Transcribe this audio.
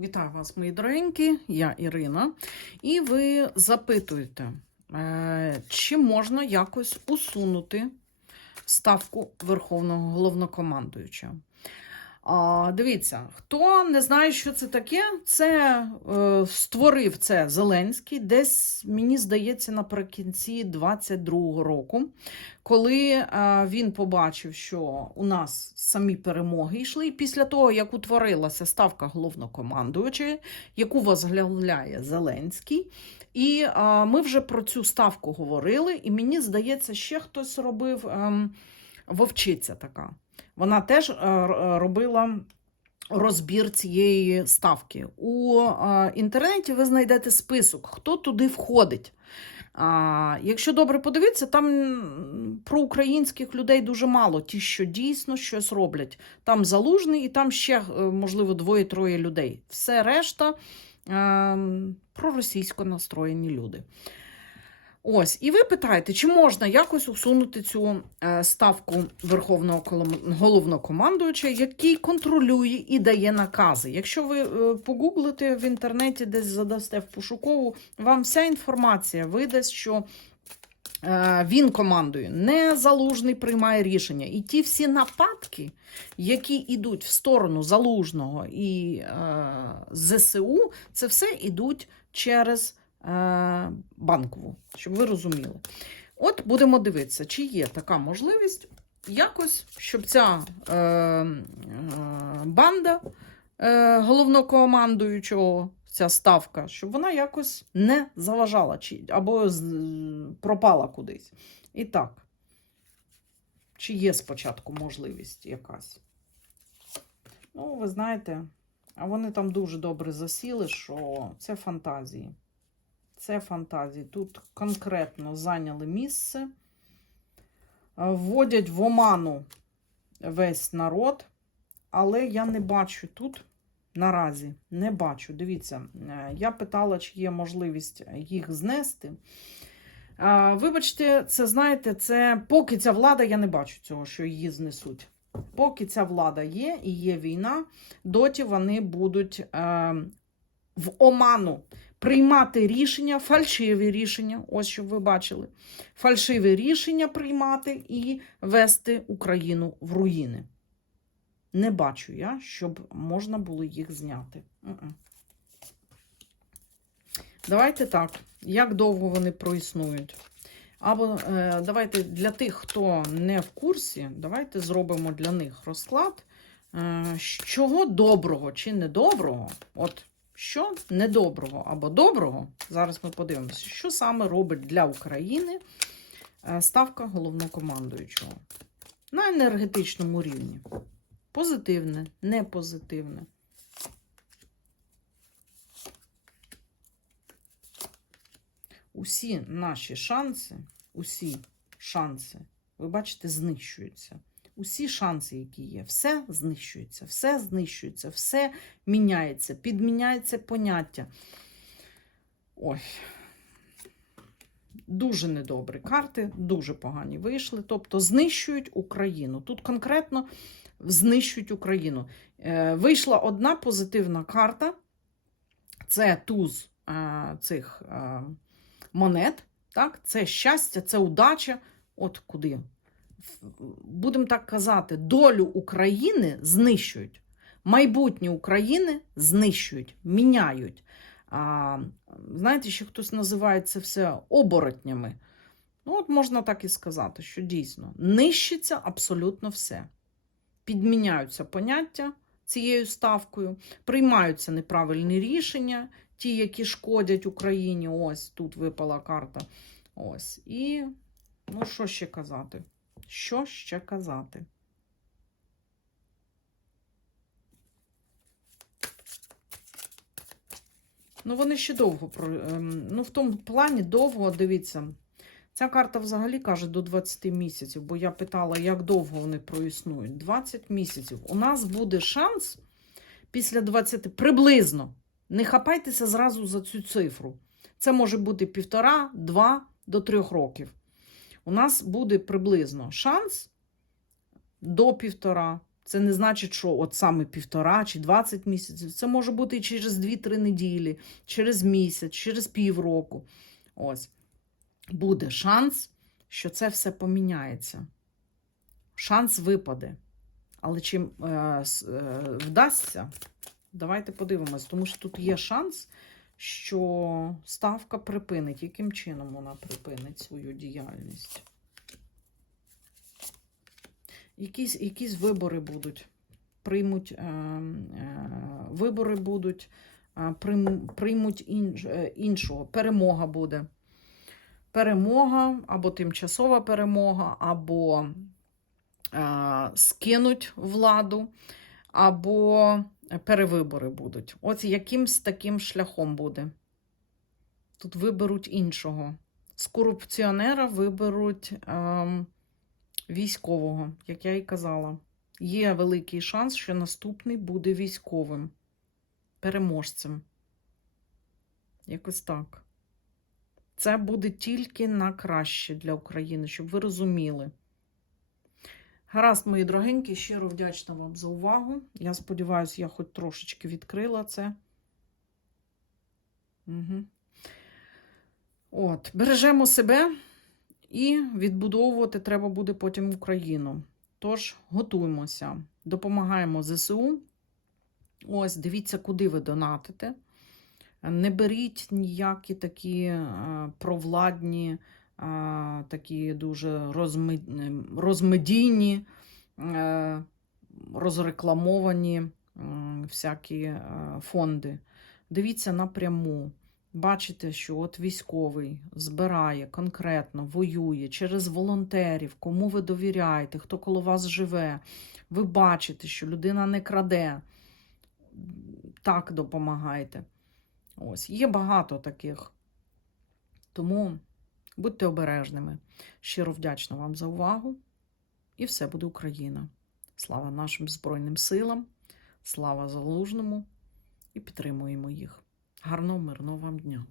Вітаю вас, мої дорогенькі, я Ірина. І ви запитуєте, е, чи можна якось усунути ставку Верховного головнокомандуюча. Дивіться, хто не знає, що це таке, це е, створив це Зеленський десь, мені здається, наприкінці 22-го року, коли е, він побачив, що у нас самі перемоги йшли, і після того, як утворилася ставка головнокомандуючої, яку возглавляє Зеленський. І е, ми вже про цю ставку говорили, і мені здається, ще хтось робив ем, вовчиця така. Вона теж е, робила розбір цієї ставки. У е, інтернеті ви знайдете список, хто туди входить. Якщо добре подивитися, там про українських людей дуже мало, ті, що дійсно щось роблять. Там залужний, і там ще, е, можливо, двоє-троє людей. Все решта е, проросійсько настроєні люди. Ось, і ви питаєте, чи можна якось усунути цю е, ставку Верховного головнокомандуюча, який контролює і дає накази. Якщо ви е, погуглите в інтернеті, десь задасте в пошукову, вам вся інформація видасть, що е, він командує, не залужний приймає рішення. І ті всі нападки, які йдуть в сторону залужного і ЗСУ, це все йдуть через банкову, щоб ви розуміли. От будемо дивитися, чи є така можливість якось, щоб ця е, е, банда е, головнокомандуючого, ця ставка, щоб вона якось не заважала чи, або пропала кудись. І так, чи є спочатку можливість якась? Ну, ви знаєте, а вони там дуже добре засіли, що це фантазії. Це фантазії. Тут конкретно зайняли місце, е, вводять в оману весь народ, але я не бачу тут наразі. Не бачу. Дивіться, е, я питала, чи є можливість їх знести. Е, Вибачте, це знаєте, це поки ця влада, я не бачу цього, що її знесуть. Поки ця влада є і є війна, доті вони будуть е, в оману приймати рішення, фальшиві рішення, ось щоб ви бачили, фальшиві рішення приймати і вести Україну в руїни. Не бачу я, щоб можна було їх зняти. Давайте так, як довго вони проіснують. Або е, давайте для тих, хто не в курсі, давайте зробимо для них розклад, е, чого доброго чи недоброго. От що недоброго або доброго, зараз ми подивимося, що саме робить для України е, ставка головнокомандуючого на енергетичному рівні. Позитивне, не позитивне. Усі наші шанси, усі шанси, ви бачите, знищуються. Усі шанси, які є, все знищується, все знищується, все міняється, підміняється поняття. Ой. Дуже недобрі карти, дуже погані вийшли. Тобто знищують Україну. Тут конкретно знищують Україну. Е, вийшла одна позитивна карта. Це туз е, цих е, монет. Так? Це щастя, це удача. От куди будемо так казати, долю України знищують. Майбутнє України знищують, міняють. А, знаєте, ще хтось називає це все оборотнями. Ну, от можна так і сказати, що дійсно нищиться абсолютно все. Підміняються поняття цією ставкою, приймаються неправильні рішення, ті, які шкодять Україні. Ось тут випала карта. Ось. І ну, що ще казати? Що ще казати? Ну, вони ще довго ем, Ну, в тому плані довго, дивіться. Ця карта взагалі каже до 20 місяців, бо я питала, як довго вони проіснують. 20 місяців. У нас буде шанс після 20, приблизно. Не хапайтеся зразу за цю цифру. Це може бути півтора, два до трьох років у нас буде приблизно шанс до півтора. Це не значить, що от саме півтора чи 20 місяців. Це може бути і через 2-3 неділі, через місяць, через півроку. Ось. Буде шанс, що це все поміняється. Шанс випаде. Але чим е, е, вдасться, давайте подивимось, тому що тут є шанс, що ставка припинить. Яким чином вона припинить свою діяльність? Якісь, якісь вибори будуть. Приймуть е, е, вибори будуть, е, прийм, приймуть інш, е, іншого. Перемога буде. Перемога або тимчасова перемога, або е, скинуть владу, або перевибори будуть. От якимсь таким шляхом буде. Тут виберуть іншого. З корупціонера виберуть ем, військового, як я і казала. Є великий шанс, що наступний буде військовим, переможцем. Якось так. Це буде тільки на краще для України, щоб ви розуміли. Гаразд, мої дорогенькі, щиро вдячна вам за увагу. Я сподіваюся, я хоч трошечки відкрила це. Угу. От, бережемо себе і відбудовувати треба буде потім Україну. Тож готуємося, допомагаємо ЗСУ. Ось, дивіться, куди ви донатите. Не беріть ніякі такі е, провладні, такі дуже розмедійні, е, розрекламовані всякі е, фонди. Дивіться напряму. Бачите, що от військовий збирає конкретно, воює через волонтерів, кому ви довіряєте, хто коло вас живе. Ви бачите, що людина не краде. Так допомагайте. Ось, є багато таких. Тому будьте обережними. Щиро вдячна вам за увагу. І все буде Україна. Слава нашим Збройним силам, слава Залужному і підтримуємо їх. Гарного, мирного вам дня!